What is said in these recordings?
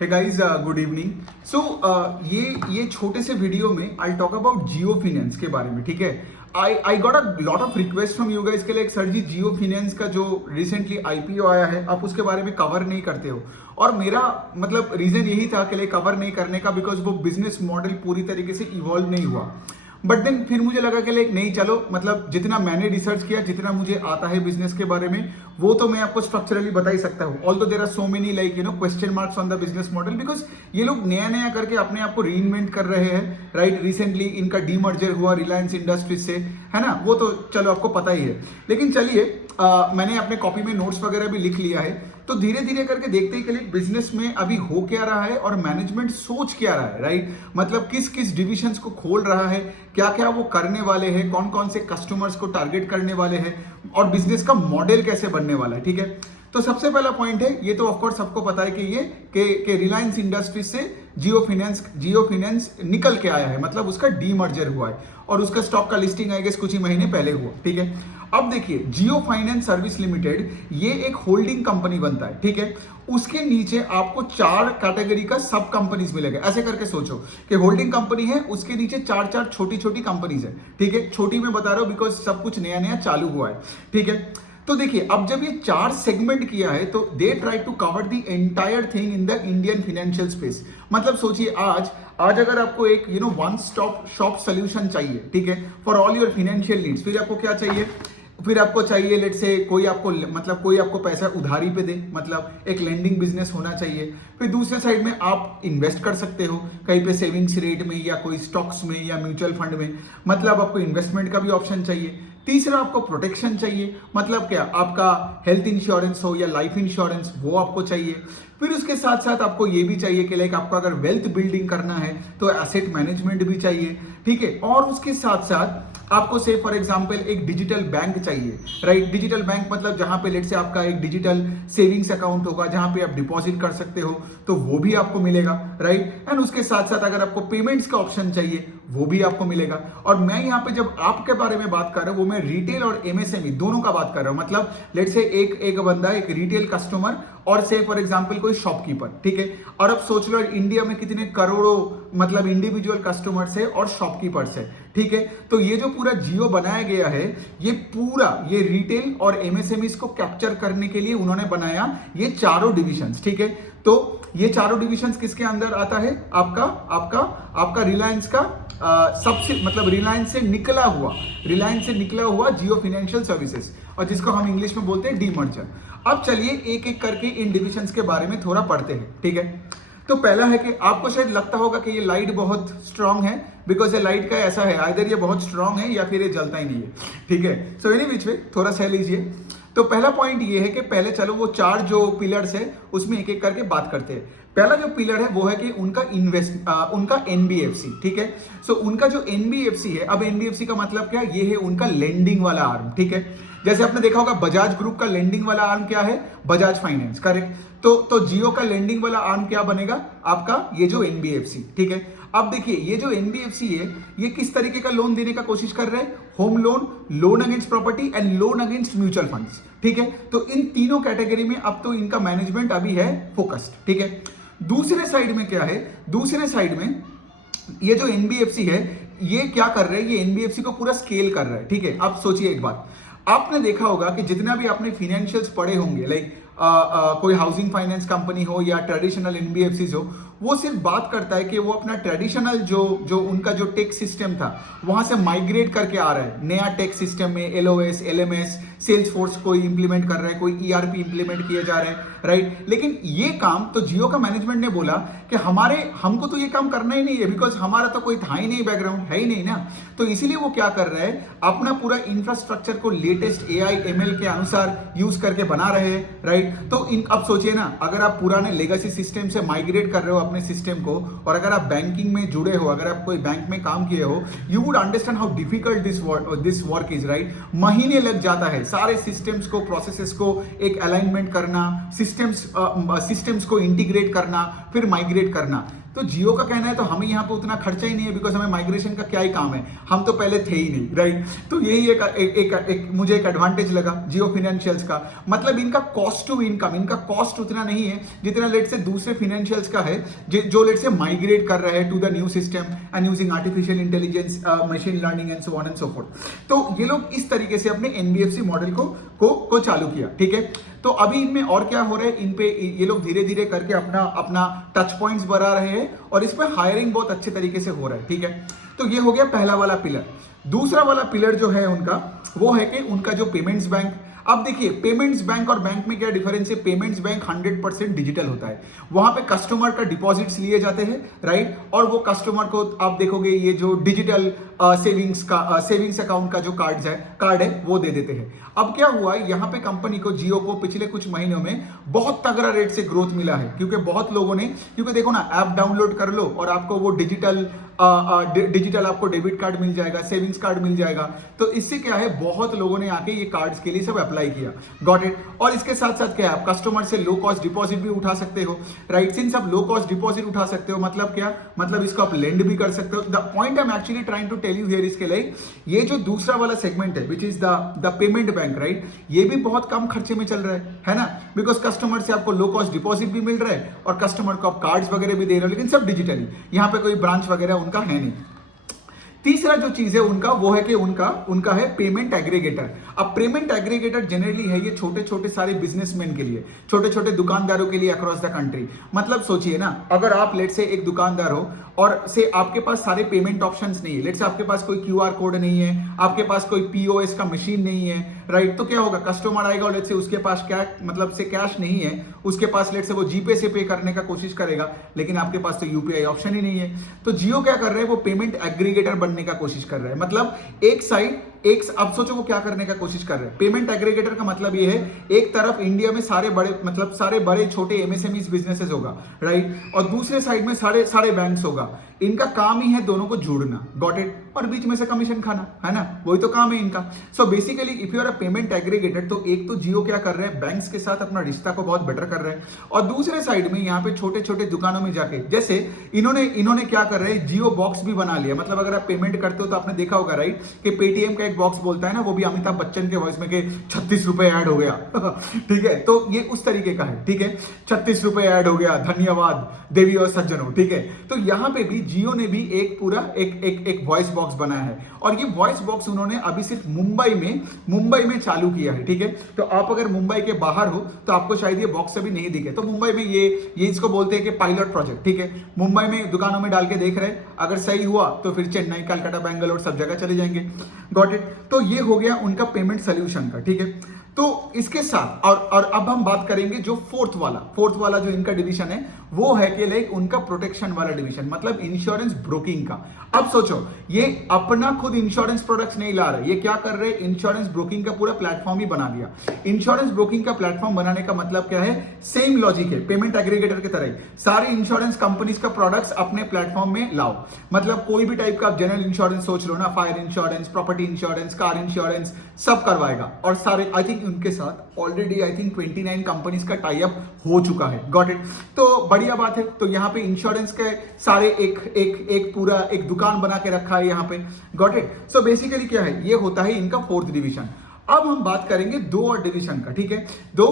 Hey guys, good evening. So ये छोटे से वीडियो में I'll talk about Jio finance के बारे में, ठीक है. I got a lot of request from you guys के लिए, सर जी जियो फिनेंस का जो रिसेंटली IPO आया है आप उसके बारे में कवर नहीं करते हो. और मेरा मतलब रीजन यही था के लिए कवर नहीं करने का, बिकॉज वो बिजनेस मॉडल पूरी तरीके से इवॉल्व नहीं हुआ. बट देन फिर मुझे लगा कि लाइक नहीं, चलो मतलब जितना मैंने रिसर्च किया, जितना मुझे आता है बिजनेस के बारे में, वो तो मैं आपको स्ट्रक्चरली बता ही सकता हूँ. Although there are so many like question marks on the business model, because ये लोग नया नया करके अपने आप को रीइन्वेंट कर रहे हैं. राइट, रिसेंटली इनका डीमर्जर हुआ रिलायंस इंडस्ट्रीज से, है ना, वो तो चलो आपको पता ही है. लेकिन चलिए मैंने अपने कॉपी में नोट्स वगैरह भी लिख लिया है, तो धीरे धीरे करके देखते ही के लिए बिजनेस में अभी हो क्या रहा है और मैनेजमेंट सोच क्या रहा है. राइट, मतलब किस किस डिविजन्स को खोल रहा है, क्या क्या वो करने वाले हैं, कौन कौन से कस्टमर्स को टारगेट करने वाले हैं और बिजनेस का मॉडल कैसे बनने वाला है. ठीक है, तो सबसे पहला पॉइंट है, ये तो ऑफकोर्स सबको पता है कि ये कि रिलायंस इंडस्ट्रीज से जियो फिनेंस निकल के आया है, मतलब उसका डीमर्जर हुआ है और उसका स्टॉक का लिस्टिंग आई गेस कुछ ही महीने पहले हुआ. ठीक है, अब देखिए जियो फाइनेंस सर्विस लिमिटेड ये एक होल्डिंग कंपनी बनता है. ठीक है, उसके नीचे आपको 4 कैटेगरी का सब कंपनीज मिलेगा. ऐसे करके सोचो कि होल्डिंग कंपनी है, उसके नीचे 4 छोटी छोटी कंपनीज है. ठीक है, छोटी मैं बता रहा हूं बिकॉज सब कुछ नया नया चालू हुआ है. ठीक है, तो देखिए अब जब ये 4 सेगमेंट किया है तो they try to cover the entire thing in the Indian financial space. मतलब सोचिए आज अगर आपको एक वन स्टॉप शॉप सोल्यूशन चाहिए, ठीक है, for all your financial needs, फिर आपको क्या चाहिए, फिर आपको चाहिए लेट से कोई आपको पैसा उधारी पे दे, मतलब एक लेंडिंग बिजनेस होना चाहिए. फिर दूसरे साइड में आप इन्वेस्ट कर सकते हो कहीं पे सेविंग्स रेट में या कोई स्टॉक्स में या म्यूचुअल फंड में, मतलब आपको इन्वेस्टमेंट का भी ऑप्शन चाहिए. तीसरा आपको प्रोटेक्शन चाहिए, मतलब क्या आपका हेल्थ इंश्योरेंस हो या लाइफ इंश्योरेंस वो आपको चाहिए. फिर उसके साथ साथ आपको ये भी चाहिए कि लाइक आपको अगर वेल्थ बिल्डिंग करना है तो एसेट मैनेजमेंट भी चाहिए. ठीक है, और उसके साथ साथ आपको से फॉर एग्जांपल एक डिजिटल बैंक चाहिए. राइट, डिजिटल बैंक मतलब जहां पे लेट से आपका एक डिजिटल सेविंग्स अकाउंट होगा जहां पे आप डिपॉजिट कर सकते हो, तो वो भी आपको मिलेगा. राइट, एंड उसके साथ साथ अगर आपको पेमेंट्स का ऑप्शन चाहिए वो भी आपको मिलेगा. और मैं यहाँ पे जब आपके बारे में बात कर रहा हूं वो मैं रिटेल और एमएसएमई दोनों का बात कर रहा हूं. मतलब लेट से एक बंदा एक रिटेल कस्टमर और से फॉर एग्जांपल कोई शॉपकीपर. ठीक है, और अब सोच लो इंडिया में कितने करोड़ों मतलब इंडिविजुअल कस्टमर्स है और शॉपकीपर्स है. ठीक है, तो ये जो पूरा जियो बनाया गया है ये रिटेल और एमएसएमईज को कैप्चर करने के लिए उन्होंने बनाया ये चारों डिविजन्स. ठीक है, तो ये चारों डिविजन्स किसके अंदर आता है, आपका रिलायंस का सबसे मतलब रिलायंस से निकला हुआ जियो फाइनेंशियल सर्विसेज, और जिसको हम इंग्लिश में बोलते हैं डीमर्जर. अब चलिए एक एक करके इन डिविजन्स के बारे में थोड़ा पढ़ते हैं. ठीक है, तो पहला है कि आपको शायद लगता होगा कि ये लाइट बहुत स्ट्रांग है, बिकॉज ये लाइट का ऐसा है आइदर ये बहुत स्ट्रांग है या फिर ये जलता ही नहीं है. ठीक है, सो एनी विच वे थोड़ा सह लीजिए. तो पहला पॉइंट ये है कि पहले चलो वो 4 जो पिलर्स है उसमें एक एक करके बात करते हैं. पहला जो पिलर है वो है कि उनका एनबीएफसी. ठीक है, सो उनका जो एनबीएफसी है, अब एनबीएफसी का मतलब क्या, ये है उनका लेंडिंग वाला आर्म. ठीक है, जैसे आपने देखा होगा बजाज ग्रुप का लेंडिंग वाला आर्म क्या है, बजाज फाइनेंस. करेक्ट, तो जियो का लेंडिंग वाला आर्म क्या बनेगा आपका, ये जो एनबीएफसी. ठीक है, अब देखिए ये जो एनबीएफसी है ये किस तरीके का लोन देने का कोशिश कर रहे हैं, home loan against property and loan against mutual funds. ठीक है, तो इन तीनों कैटेगरी में अब तो इनका मैनेजमेंट अभी है फोकस्ड. ठीक है, दूसरे साइड में क्या है, दूसरे साइड में ये जो एनबीएफसी है ये क्या कर रहे हैं, ये एनबीएफसी को पूरा स्केल कर रहा है. ठीक है, अब सोचिए एक बात, आपने देखा होगा कि जितना भी आपने फाइनेंशियल्स पढ़े होंगे लाइक कोई हाउसिंग फाइनेंस कंपनी हो या ट्रेडिशनल एनबीएफसी हो, वो सिर्फ बात करता है कि वो अपना ट्रेडिशनल जो उनका जो टेक सिस्टम था वहां से माइग्रेट करके आ रहा है नया टेक सिस्टम में, एलओएस एलएमएस सेल्स फोर्स कोई इंप्लीमेंट कर रहा है, कोई ईआरपी इंप्लीमेंट किए जा रहे हैं. राइट, लेकिन ये काम तो जियो का मैनेजमेंट ने बोला कि हमको तो ये काम करना ही नहीं है, बिकॉज हमारा तो कोई था ही नहीं, बैकग्राउंड है ही नहीं ना. तो इसीलिए वो क्या कर रहे हैं, अपना पूरा इंफ्रास्ट्रक्चर को लेटेस्ट एआई एमएल के अनुसार यूज करके बना रहे हैं. राइट, तो अब सोचिए ना, अगर आप पुराने लेगेसी सिस्टम से माइग्रेट कर रहे हो अपने सिस्टम को, और अगर आप बैंकिंग में जुड़े हो, अगर आप कोई बैंक में काम किए हो, you would understand how difficult this work is. Right, महीने लग जाता है सारे सिस्टम्स को, प्रोसेसेस को एक अलाइनमेंट करना, सिस्टम्स को इंटीग्रेट करना, फिर माइग्रेट करना. तो जियो का कहना है तो हमें यहाँ पे उतना खर्चा ही नहीं है, बिकॉज हमें माइग्रेशन का क्या ही काम है, हम तो पहले थे ही नहीं, राइट। तो यही एक मुझे एक एडवांटेज लगा जियो फाइनेंशियल्स का। मतलब इनका कॉस्ट टू इनकम, इनका कॉस्ट उतना नहीं है जितना लेट से दूसरे फाइनेंशियल्स का है, जो लेट से माइग्रेट कर रहे हैं to the new system and using artificial intelligence, machine learning and so on and so forth. तो ये लोग इस तरीके से अपने एनबीएफसी मॉडल को चालू किया, ठीक है। तो अभी इनमें और क्या हो रहा है, इन पे ये लोग धीरे धीरे करके अपना टच पॉइंट्स बढ़ा रहे हैं और इस पे हायरिंग बहुत अच्छे तरीके से हो रहा है, ठीक है। तो ये हो गया पहला वाला पिलर। दूसरा वाला पिलर जो है उनका, वो है कि उनका जो पेमेंट्स बैंक। अब देखिए पेमेंट्स बैंक और बैंक में क्या डिफरेंस है। पेमेंट्स बैंक 100% डिजिटल होता है, वहां पे कस्टमर का डिपॉजिट्स लिए जाते हैं, राइट। और वो कस्टमर को आप देखोगे ये जो डिजिटल सेविंग्स अकाउंट का जो कार्ड है वो दे देते हैं। अब क्या हुआ, यहाँ पे कंपनी को, जियो को पिछले कुछ महीनों में बहुत तगड़ा रेट से ग्रोथ मिला है, क्योंकि बहुत लोगों ने, क्योंकि देखो ना, ऐप डाउनलोड कर लो और आपको वो डिजिटल आपको डेबिट कार्ड मिल जाएगा, सेविंग्स कार्ड मिल जाएगा। तो इससे क्या है, बहुत लोगों ने आके ये कार्ड्स के लिए सब अप्लाई किया, गॉट इट। और इसके साथ साथ क्या है, आप कस्टमर से लो कॉस्ट डिपॉजिट भी उठा सकते हो, राइट। सिंस आप लो कॉस्ट डिपॉजिट उठा सकते हो, मतलब क्या, मतलब इसको आप लेंड भी कर सकते हो। The point I am actually trying to tell you here इसके लिए, ये जो दूसरा वाला सेगमेंट है which is the payment bank, right, ये भी बहुत कम खर्चे में चल रहा है ना, बिकॉज कस्टमर से आपको लो कॉस्ट डिपॉजिट भी मिल रहा है और कस्टमर को आप कार्ड्स वगैरह भी दे रहे हो, लेकिन सब डिजिटली, यहाँ पे कोई ब्रांच वगैरह उनका है नहीं। तीसरा जो चीज है उनका, वो है कि उनका है पेमेंट एग्रीगेटर। अब पेमेंट एग्रीगेटर जनरली है ये छोटे छोटे सारे बिजनेसमैन के लिए, छोटे छोटे दुकानदारों के लिए अक्रॉस द कंट्री। मतलब सोचिए ना, अगर आप लेट से एक दुकानदार हो और से आपके पास सारे पेमेंट ऑप्शंस नहीं है, लेट से आपके पास कोई क्यूआर कोड नहीं है, आपके पास कोई पीओएस का मशीन नहीं है, राइट। तो क्या होगा, कस्टमर आएगा और लेट से उसके पास कैश नहीं है, उसके पास लेट से वो जीपे से पे करने का कोशिश करेगा, लेकिन आपके पास तो यूपीआई ऑप्शन ही नहीं है। तो जियो क्या कर रहे हैं, वो पेमेंट एग्रीगेटर बनने का कोशिश कर रहे हैं। मतलब एक साइड, अब सोचो वो क्या करने का कोशिश कर रहे हैं। पेमेंट एग्रीगेटर का मतलब ये है, एक तरफ इंडिया में सारे बड़े छोटे एमएसएमई बिजनेसेस होगा, राइट, और दूसरे साइड में सारे बैंक्स होगा। इनका काम ही है दोनों को जोड़ना, गॉट इट, और बीच में से कमीशन खाना, है ना, वही तो काम है इनका। So basically if you are a payment aggregator, तो एक तो जियो क्या कर रहे हैं, बैंक्स के साथ अपना रिश्ता को बहुत बेटर कर रहे हैं, और दूसरे साइड में यहाँ पे छोटे छोटे दुकानों में जाके, जैसे इन्होंने क्या कर रहे हैं, जियो बॉक्स भी बना लिया। मतलब अगर आप पेमेंट करते हो तो आपने देखा होगा, राइट, कि पेटीएम का एक बॉक्स बोलता है ना, वो भी अमिताभ बच्चन के वॉइस में कि 36 रुपए ऐड हो गया ठीक है, तो ये उस तरीके का है, ठीक है, 36 रुपए ऐड हो गया, धन्यवाद देवी और सज्जनों, ठीक है। तो यहाँ पे भी जियो ने भी एक पूरा एक वॉइस बॉक्स बनाया है, और ये वॉइस बॉक्स उन्होंने अभी सिर्फ मुंबई में चालू किया है, ठीक है। तो आप अगर मुंबई के बाहर हो तो आपको शायद ये बॉक्स अभी नहीं दिखे, तो मुंबई में ये इसको बोलते हैं कि पायलट प्रोजेक्ट, ठीक है। मुंबई में दुकानों में डाल के देख रहे हैं, अगर सही हुआ तो फिर चेन्नई, कलकत्ता, बेंगलोर सब जगह चले जाएंगे, गॉट इट। तो ये हो गया उनका पेमेंट सोल्यूशन का, ठीक है। तो इसके साथ और अब हम बात करेंगे जो फोर्थ वाला जो इनका डिवीजन है, वो है कि लाइक उनका प्रोटेक्शन वाला डिवीजन, मतलब इंश्योरेंस ब्रोकिंग का। अब सोचो, ये अपना खुद इंश्योरेंस प्रोडक्ट्स नहीं ला रहे, ये क्या कर रहे हैं, इंश्योरेंस ब्रोकिंग का पूरा प्लेटफॉर्म ही बना दिया। इंश्योरेंस ब्रोकिंग का प्लेटफॉर्म बनाने का मतलब क्या है, सेम लॉजिक है पेमेंट एग्रीगेटर की तरह ही, सारे इंश्योरेंस कंपनीज का प्रोडक्ट्स अपने प्लेटफॉर्म में लाओ। मतलब कोई भी टाइप का आप जनरल इंश्योरेंस सोच लो ना, fire insurance, property insurance, car insurance, सब करवाएगा। और सारे आई थिंक उनके साथ ऑलरेडी 29 कंपनीज का टाई अप हो चुका है, गॉट इट। तो बढ़िया बात है। तो यहाँ पे इंश्योरेंस के सारे एक पूरा एक दुकान बना के रखा है यहाँ पे, गॉट इट। सो बेसिकली क्या है, ये होता है इनका फोर्थ डिवीजन। अब हम बात करेंगे दो और डिवीजन का, ठीक है। दो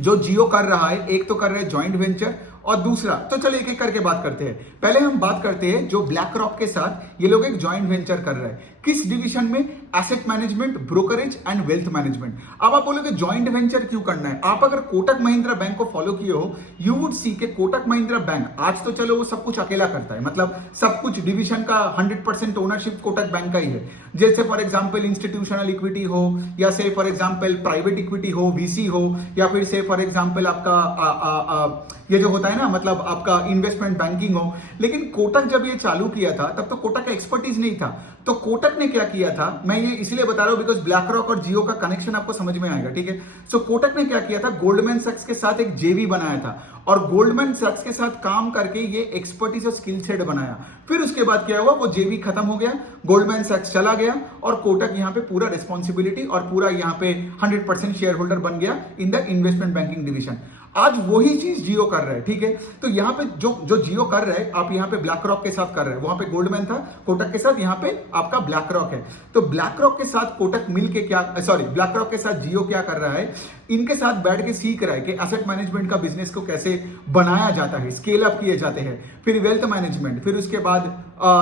जो जियो कर रहा है, एक तो कर रहा है जॉइंट वेंचर, और दूसरा, तो चलो एक एक करके बात करते हैं। पहले हम बात करते हैं जो ब्लैक रॉक के साथ ये लोग एक जॉइंट वेंचर कर रहे हैं। किस डिवीजन में, asset management, brokerage and wealth management. अब आप बोलोगे जॉइंट वेंचर क्यों करना है, आप अगर कोटक महिंद्रा बैंक को फॉलो किए हो, यू वुड सी के कोटक महिंद्रा बैंक आज तो चलो वो सब कुछ अकेला करता है, मतलब सब कुछ डिवीजन का 100% ओनरशिप कोटक बैंक का ही है। जैसे फॉर एग्जाम्पल इंस्टीट्यूशनल इक्विटी हो, या से फॉर एग्जाम्पल प्राइवेट इक्विटी हो, वीसी हो, या फिर से फॉर एग्जाम्पल आपका ये जो होता है ना, मतलब आपका इन्वेस्टमेंट बैंकिंग हो। लेकिन कोटक जब ये चालू किया था तब तो कोटक का एक्सपर्टीज नहीं था। तो कोटक ने क्या किया था, मैं ये इसलिए बता रहा हूं बिकॉज ब्लैक रॉक और जियो का कनेक्शन आपको समझ में आएगा, ठीक है। सो कोटक ने क्या किया था, गोल्डमैन सैक्स के साथ एक जेवी बनाया था, और गोल्डमैन सैक्स के साथ काम करके ये एक्सपर्टीज और स्किल सेट बनाया। फिर उसके बाद क्या हुआ, वो जेवी खत्म हो गया, गोल्डमैन सैक्स चला गया, और कोटक यहाँ पे पूरा रिस्पॉन्सिबिलिटी और पूरा यहाँ पे 100% शेयर होल्डर बन गया in the investment banking division. आज वही चीज जियो कर रहा है, ठीक है। तो यहाँ पे जो जो जियो कर रहा है, आप यहाँ पे ब्लैक रॉक के साथ कर रहे हैं, वहां पे गोल्डमैन था कोटक के साथ, यहाँ पे आपका ब्लैक रॉक है। तो ब्लैक रॉक के साथ कोटक मिल के क्या, सॉरी, ब्लैक रॉक के साथ जियो क्या कर रहा है, इनके साथ बैठ के सीख रहा है कि एसेट मैनेजमेंट का बिजनेस को कैसे बनाया जाता है, स्केल अप किए जाते हैं, फिर वेल्थ मैनेजमेंट, फिर उसके बाद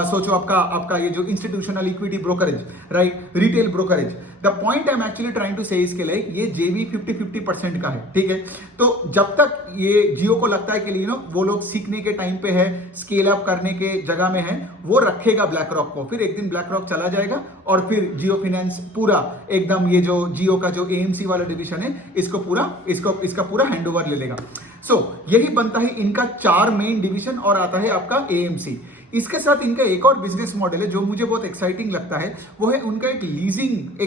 सोचो आपका ये जो institutional equity brokerage, right, retail brokerage. The point I am actually trying to say इसके लिए, ये जेवी 50-50% का है, ठीक है। तो जब तक ये जियो को लगता है कि वो लोग सीखने के टाइम पे है, स्केल अप करने के जगह में है, वो रखेगा ब्लैक रॉक को, फिर एक दिन ब्लैक रॉक चला जाएगा और फिर जियो फाइनेंस पूरा एकदम ये जो जियो का जो एएमसी वाला डिवीजन है, इसका पूरा हैंडओवर ले लेगा। सो यही बनता है इनका 4 मेन डिवीजन और आता है आपका एएमसी। इसके साथ इनका एक और बिजनेस मॉडल है जो मुझे बहुत एक्साइटिंग लगता है, वो है उनका एक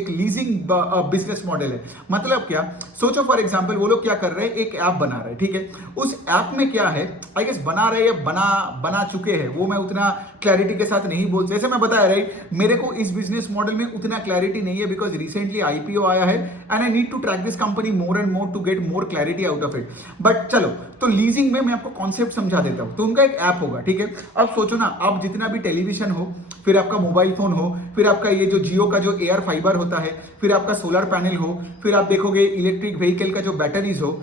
लीजिंग बिजनेस मॉडल है। मतलब क्या, सोचो फॉर एग्जांपल वो लोग क्या कर रहे हैं, एक ऐप बना रहे हैं, ठीक है। उस ऐप में क्या है, आई गेस बना रहे हैं, बना चुके हैं, वो मैं उतना क्लैरिटी के साथ नहीं बोल, जैसे मैं बताया, राइट, मेरे को इस बिजनेस मॉडल में उतना क्लैरिटी नहीं है बिकॉज रिसेंटली आईपीओ आया है and I need to track this company more and more to get more clarity out of it. But चलो, तो लीजिंग में मैं आपको कॉन्सेप्ट समझा देता हूं। तो उनका एक ऐप होगा, ठीक है। अब सोचो ना, आप जितना भी टेलीविजन हो, फिर आपका मोबाइल फोन हो, फिर आपका ये जो जियो का जो एयर फाइबर होता है, फिर आपका सोलर पैनल हो, फिर आप देखोगे इलेक्ट्रिक व्हीकल का जो बैटरीज हो,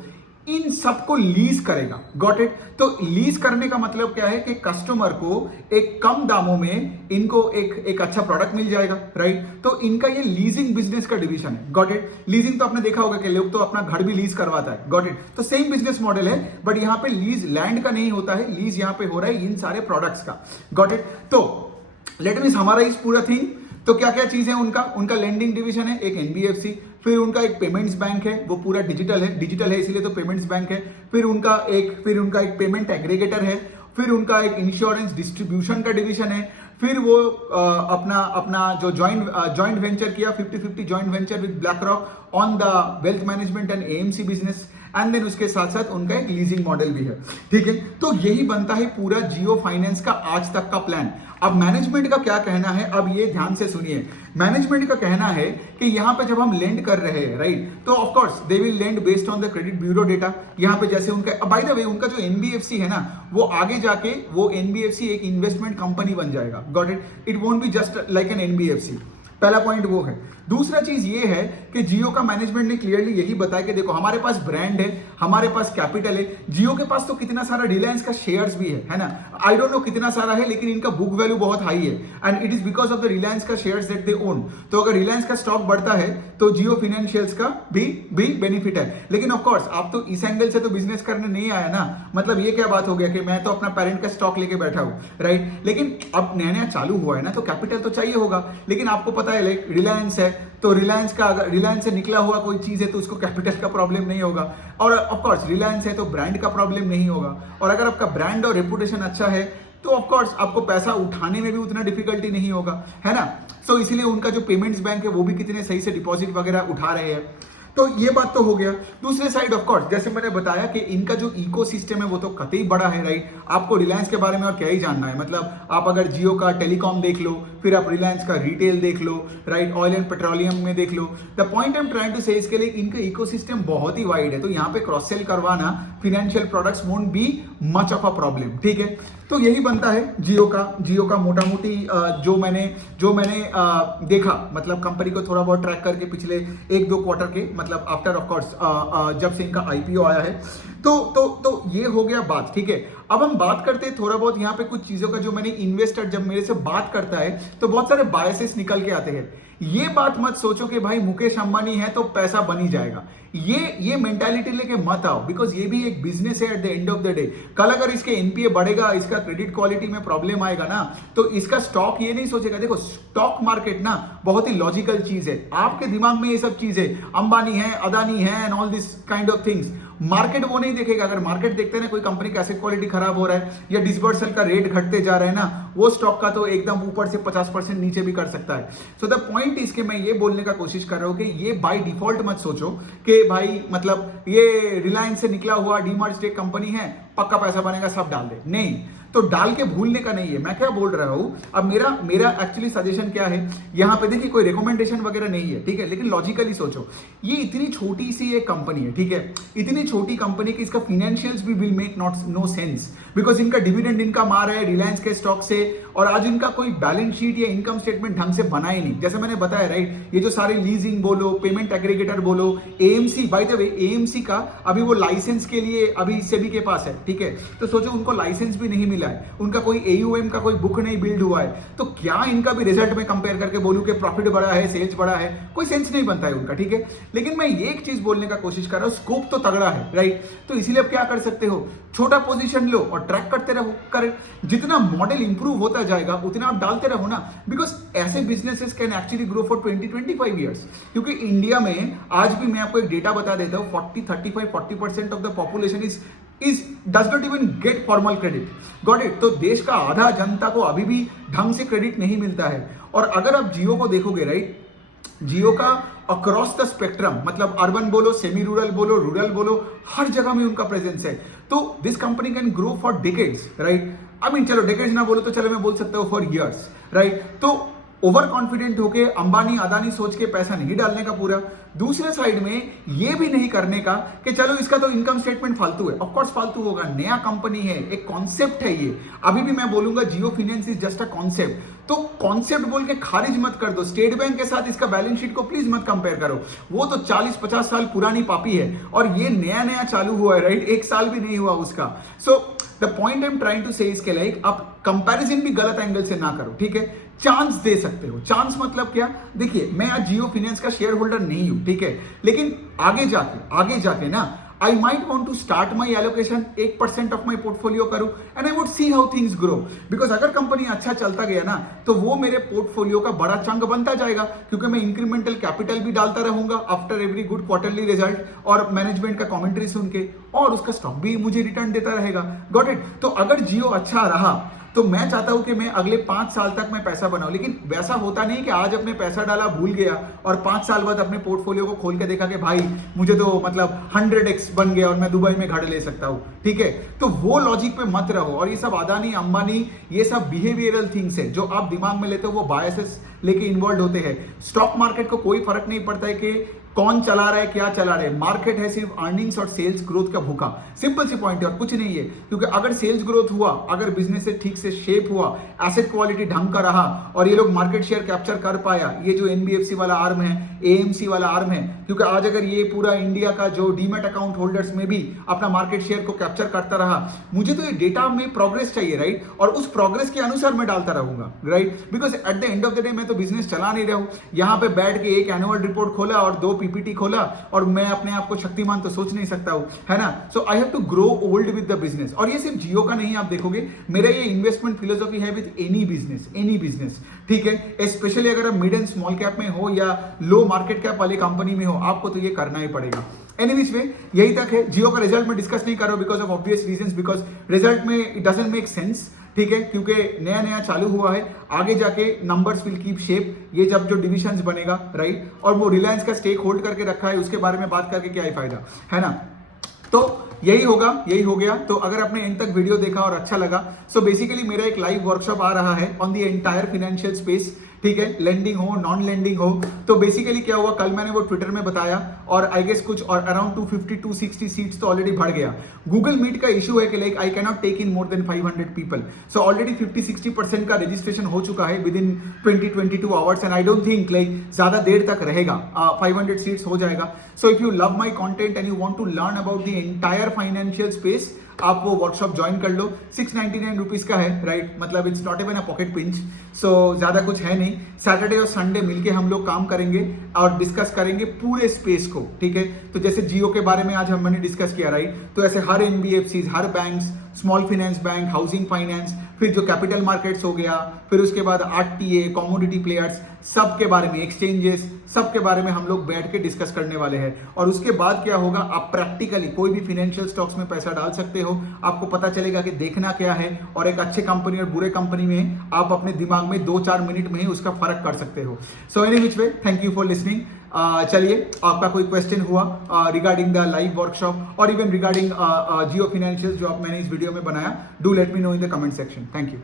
इन सबको लीज करेगा। Got it. तो लीज करने का मतलब क्या है कि कस्टमर को एक कम दामों में इनको एक अच्छा प्रोडक्ट मिल जाएगा, राइट। तो इनका ये लीजिंग बिजनेस का डिवीजन है। Got it. लीजिंग तो आपने देखा होगा कि लोग तो अपना घर भी लीज करवाता है। Got it. तो सेम बिजनेस मॉडल है, बट यहां पे लीज लैंड का नहीं होता है, लीज यहां पे हो रहा है इन सारे प्रोडक्ट्स का। Got it. तो लेट मी समराइज पूरा थिंग। तो क्या क्या चीज है उनका लेंडिंग डिवीजन है, एक एनबीएफसी, फिर उनका एक पेमेंट्स बैंक है, वो पूरा डिजिटल है इसीलिए तो पेमेंट्स बैंक है। फिर उनका एक पेमेंट एग्रीगेटर है, फिर उनका एक इंश्योरेंस डिस्ट्रीब्यूशन का डिवीजन है, फिर वो अपना जो जॉइंट वेंचर किया 50-50 joint venture with BlackRock on the wealth management and AMC business, and then उसके साथ साथ उनका एक लीजिंग मॉडल भी है, ठीक है। तो यही बनता है पूरा जियो फाइनेंस का आज तक का प्लान। अब मैनेजमेंट का क्या कहना है, अब ये ध्यान से सुनिए। मैनेजमेंट का कहना है कि यहां पे जब हम लेंड कर रहे हैं, राइट, तो of course they will lend based on the credit bureau data. यहां पे जैसे उनका, बाय द वे, उनका जो एनबीएफसी है ना, वो आगे जाके वो एनबीएफसी एक इन्वेस्टमेंट कंपनी बन जाएगा। Got it. It won't be just like an NBFC. पहला पॉइंट वो है। दूसरा चीज ये है कि जियो का मैनेजमेंट ने क्लियरली यही बताया कि देखो, हमारे पास ब्रांड है, हमारे पास कैपिटल है। जियो के पास तो कितना सारा रिलायंस का शेयर्स भी है ना, आई डोंट नो कितना सारा है, लेकिन इनका बुक वैल्यू बहुत हाई है and it is because of the Reliance का शेयर्स दैट दे ओन। तो अगर रिलायंस का स्टॉक बढ़ता है तो जियो फाइनेंशियल्स का भी बेनिफिट है। लेकिन ऑफ कोर्स आप तो इस एंगल से तो बिजनेस करने नहीं आया ना, मतलब ये क्या बात हो गया कि मैं तो अपना पेरेंट का स्टॉक लेके बैठा हूं, राइट। लेकिन अब नया चालू हुआ है ना, तो कैपिटल तो चाहिए होगा। लेकिन आपको पता है, लाइक रिलायंस है, तो रिलायंस का, अगर रिलायंस से निकला हुआ कोई चीज है तो उसको कैपिटल का प्रॉब्लम नहीं होगा, और ऑफ कोर्स रिलायंस है तो ब्रांड का प्रॉब्लम नहीं होगा। और अगर आपका ब्रांड और रेपुटेशन अच्छा है तो ऑफ कोर्स आपको पैसा उठाने में भी उतना डिफिकल्टी नहीं होगा, है ना। सो इसीलिए उनका जो पेमेंट्स बैंक है वो भी कितने सही से डिपॉजिट वगैरह उठा रहे हैं। तो ये बात तो हो गया। दूसरे साइड ऑफ कोर्स जैसे मैंने बताया कि इनका जो इकोसिस्टम है वो तो कतई बड़ा है, राइट। आपको रिलायंस के बारे में और क्या ही जानना है, मतलब आप अगर जियो का टेलीकॉम देख लो, फिर आप रिलायंस का रिटेल देख लो, राइट, ऑयल एंड पेट्रोलियम में देख लो। The point I am trying to say, इसके लिए इनका इकोसिस्टम बहुत ही वाइड है, तो यहाँ पे क्रॉस सेल करवाना financial products won't be much of a problem, ठीक है। तो यही बनता है जियो का मोटा मोटी जो मैंने देखा, मतलब कंपनी को थोड़ा बहुत ट्रैक करके पिछले 1-2 क्वार्टर के, मतलब आफ्टर ऑफ कोर्स जब से इनका आईपीओ आया है। तो ये हो गया बात, ठीक है। अब हम बात करते हैं थोड़ा बहुत यहाँ पे कुछ चीजों का, जो मैंने इन्वेस्टर जब मेरे से बात करता है तो बहुत सारे बायसेस निकल के आते हैं। ये बात मत सोचो कि भाई मुकेश अंबानी है तो पैसा बन ही जाएगा, ये मेंटालिटी लेके मत आओ, बिकॉज ये भी एक बिजनेस है at the end of the day. कल अगर इसके एनपीए बढ़ेगा, इसका क्रेडिट क्वालिटी में प्रॉब्लम आएगा ना, तो इसका स्टॉक ये नहीं सोचेगा। देखो, स्टॉक मार्केट ना बहुत ही लॉजिकल चीज है, आपके दिमाग में ये सब चीजें, अंबानी है, अदानी है and all this kind of things, market वो नहीं देखेगा। अगर मार्केट देखते हैं ना कोई कंपनी का एसेट क्वालिटी खराब हो रहा है या डिसबर्सल का रेट घटते जा रहा है ना, वो स्टॉक का तो एकदम ऊपर से 50% नीचे भी कर सकता है। सो द पॉइंट इज कि मैं ये बोलने का कोशिश कर रहा हूं कि ये बाय डिफॉल्ट मत सोचो कि भाई मतलब ये रिलायंस से निकला हुआ डीमर्ज्ड एक कंपनी है, पक्का पैसा बनेगा, सब डाल दे। नहीं, तो डाल के भूलने का नहीं है। मैं क्या बोल रहा हूं, अब मेरा एक्चुअली सजेशन क्या है, यहां पे देखिए कोई रिकमेंडेशन वगैरह नहीं है, ठीक है, लेकिन लॉजिकली सोचो, ये इतनी छोटी सी एक कंपनी है, ठीक है, इतनी छोटी कंपनी की इसका फाइनेंशियल्स भी will make not know sense, because इनका डिविडेंड इनकम आ रहा है रिलायंस के स्टॉक से, और आज इनका कोई बैलेंस शीट या इनकम स्टेटमेंट ढंग से बना ही नहीं। जैसे मैंने बताया राइट, ये जो सारे लीजिंग बोलो, पेमेंट एग्रीगेटर बोलो, AMC, by the way AMC का अभी वो लाइसेंस के लिए अभी सेबी के पास है, ठीक है, तो सोचो उनको लाइसेंस भी नहीं मिला है, उनका कोई एयूएम का कोई बुक नहीं बिल्ड हुआ है, तो क्या इनका भी रिजल्ट में कंपेयर करके बोलूं कि प्रॉफिट बड़ा है, सेल्स बड़ा है, कोई सेंस नहीं बनता है उनका, ठीक है। लेकिन मैं ये एक चीज बोलने का कोशिश कर रहा हूं, स्कोप तो तगड़ा है राइट, तो इसीलिए अब क्या कर सकते हो, छोटा पोजीशन लो और ट्रैक करते रहो, करेक्ट, जितना मॉडल इंप्रूव होता जाएगा उतना आप डालते रहो ना, बिकॉज ऐसे businesses can actually grow for 20-25 years, क्योंकि इंडिया में आज भी मैं आपको एक डेटा बता देता हूं, 40-35-40% of the population is does not even get formal credit, got it, तो देश का आधा जनता को अभी भी ढंग से क्रेडिट नहीं मिलता है। और अगर आप जियो को देखोगे राइट, जियो का अक्रॉस द स्पेक्ट्रम, मतलब अर्बन बोलो, सेमी रूरल बोलो, रूरल बोलो, हर जगह में उनका प्रेजेंस है, तो this company can grow for decades right, I mean चलो डिकेड्स ना बोलो तो चलो मैं बोल सकता हूं फॉर इयर्स राइट। तो ओवर कॉन्फिडेंट होके अंबानी अदानी सोच के पैसा नहीं डालने का पूरा, दूसरे साइड में ये भी नहीं करने का कि चलो इसका तो इनकम स्टेटमेंट फालतू है, ऑफ कोर्स फालतू होगा, नया कंपनी है, एक कॉन्सेप्ट है ये, अभी भी मैं बोलूंगा Jio finance is just a concept, तो कॉन्सेप्ट बोल के खारिज मत कर दो। स्टेट बैंक के साथ इसका बैलेंस शीट को प्लीज मत कंपेयर करो, वो तो 40-50 साल पुरानी पापी है और ये नया नया चालू हुआ है राइट, एक साल भी नहीं हुआ उसका। So the point I am trying to say इसके लाइक आप कंपैरिजन भी गलत एंगल से ना करो, ठीक है, चांस दे सकते हो। चांस मतलब क्या, देखिए मैं आज जियो फाइनेंस का शेयर होल्डर नहीं हूं, ठीक है, लेकिन आगे जाके ना I might want to start my allocation 8% of my portfolio करूं and I would see how things grow, because अगर कंपनी अच्छा चलता गया ना तो वो मेरे पोर्टफोलियो का बड़ा चंक बनता जाएगा, क्योंकि मैं इंक्रीमेंटल कैपिटल भी डालता रहूंगा after every good quarterly result और मैनेजमेंट का कमेंट्री सुन के, और उसका स्टॉक भी मुझे रिटर्न देता रहेगा, गॉट इट। तो अगर जियो अच्छा रहा तो मैं चाहता हूं कि मैं अगले 5 साल तक मैं पैसा बनाऊं, लेकिन वैसा होता नहीं कि आज अपने पैसा डाला भूल गया और 5 साल बाद अपने पोर्टफोलियो को खोल के देखा कि भाई मुझे तो मतलब 100x बन गया और मैं दुबई में घर ले सकता हूं, ठीक है, तो वो लॉजिक पे मत रहो। और ये सब अदानी अंबानी ये सब बिहेवियरल थिंग्स है जो आप दिमाग में लेते हो, वो बायसेस लेके इन्वॉल्व होते हैं। स्टॉक मार्केट को कोई फर्क नहीं पड़ता है कि कौन चला रहा है, क्या चला रहा है, मार्केट है सिर्फ अर्निंग्स और सेल्स ग्रोथ का भूखा, सिंपल सी पॉइंट है और कुछ नहीं है। क्योंकि अगर सेल्स ग्रोथ हुआ, अगर बिजनेस से ठीक से शेप हुआ, एसेट क्वालिटी ढंग का रहा और ये लोग मार्केट शेयर कैप्चर कर पाया, ये जो एनबीएफसी वाला आर्म है, एएमसी वाला आर्म है, क्योंकि आज अगर ये पूरा इंडिया का जो डीमैट अकाउंट होल्डर्स में भी अपना मार्केट शेयर को कैप्चर करता रहा, मुझे तो ये डेटा में प्रोग्रेस चाहिए राइट, और उस प्रोग्रेस के अनुसार मैं डालता रहूंगा right, because at the end of the day मैं तो बिजनेस चला नहीं रहा हूं, यहां पे बैठ के एक एनुअल रिपोर्ट खोला और 2 पीपीटी खोला और मैं अपने आप को शक्तिमान तो सोच नहीं सकता हूं, है ना। So I have to grow old with the business, और ये सिर्फ जियो का नहीं, आप देखोगे मेरा ये इन्वेस्टमेंट फिलोसॉफी है विद एनी बिजनेस, ठीक है, स्पेशली अगर आप मिड एंड स्मॉल कैप में हो या लो मार्केट कैप वाली कंपनी में हो, आपको तो ये करना ही पड़ेगा। एनीवेज में यही तक है। जियो का रिजल्ट में डिस्कस नहीं कर रहा हूं because of obvious reasons, because result में इट डजंट मेक सेंस, ठीक है, क्योंकि नया चालू हुआ है, आगे जाके नंबर्स विल कीप शेप, ये जब जो डिविजन्स बनेगा राइट, और वो रिलायंस का स्टेक होल्ड करके रखा है, उसके बारे में बात करके क्या ही फायदा, है ना। तो यही हो गया। तो अगर आपने एंड तक वीडियो देखा और अच्छा लगा, सो बेसिकली मेरा एक लाइव वर्कशॉप आ रहा है on the entire financial space, ठीक है, लेंडिंग हो नॉन लेंडिंग हो। तो बेसिकली क्या हुआ, कल मैंने वो ट्विटर में बताया और आई गेस कुछ और अराउंड 250-260 सीट्स तो ऑलरेडी बढ़ गया। गूगल मीट का इशू है कि like I can not take in more than 500 people, so already 50-60% का रजिस्ट्रेशन हो चुका है within 20-22 hours, and I don't think like ज्यादा देर तक रहेगा, 500 सीट्स हो जाएगा। So if you love my content and you want to learn about the entire financial space, आप वो वर्कशॉप ज्वाइन कर लो। 699 रुपीज का है राइट, मतलब it's not even a pocket pinch, so ज्यादा कुछ है नहीं। सैटरडे और संडे मिलके हम लोग काम करेंगे और डिस्कस करेंगे पूरे स्पेस को, ठीक है। तो जैसे जियो के बारे में आज हमने डिस्कस किया राइट, तो ऐसे हर एनबीएफसी, हर banks, small finance bank, housing finance, फिर जो कैपिटल मार्केट्स हो गया, फिर उसके बाद आरटीए, कमोडिटी प्लेयर्स, सब के बारे में, एक्सचेंजेस, सब के बारे में हम लोग बैठ के डिस्कस करने वाले हैं। और उसके बाद क्या होगा, आप प्रैक्टिकली कोई भी फाइनेंशियल स्टॉक्स में पैसा डाल सकते हो, आपको पता चलेगा कि देखना क्या है, और एक अच्छे कंपनी और बुरे कंपनी में आप अपने दिमाग में 2-4 मिनट में ही उसका फर्क कर सकते हो। So any which way, thank you for listening. चलिए, आपका कोई क्वेश्चन हुआ रिगार्डिंग द लाइव वर्कशॉप और इवन रिगार्डिंग जियो फाइनेंशियल जो मैंने इस वीडियो में बनाया, do let me know in the comment section. Thank you.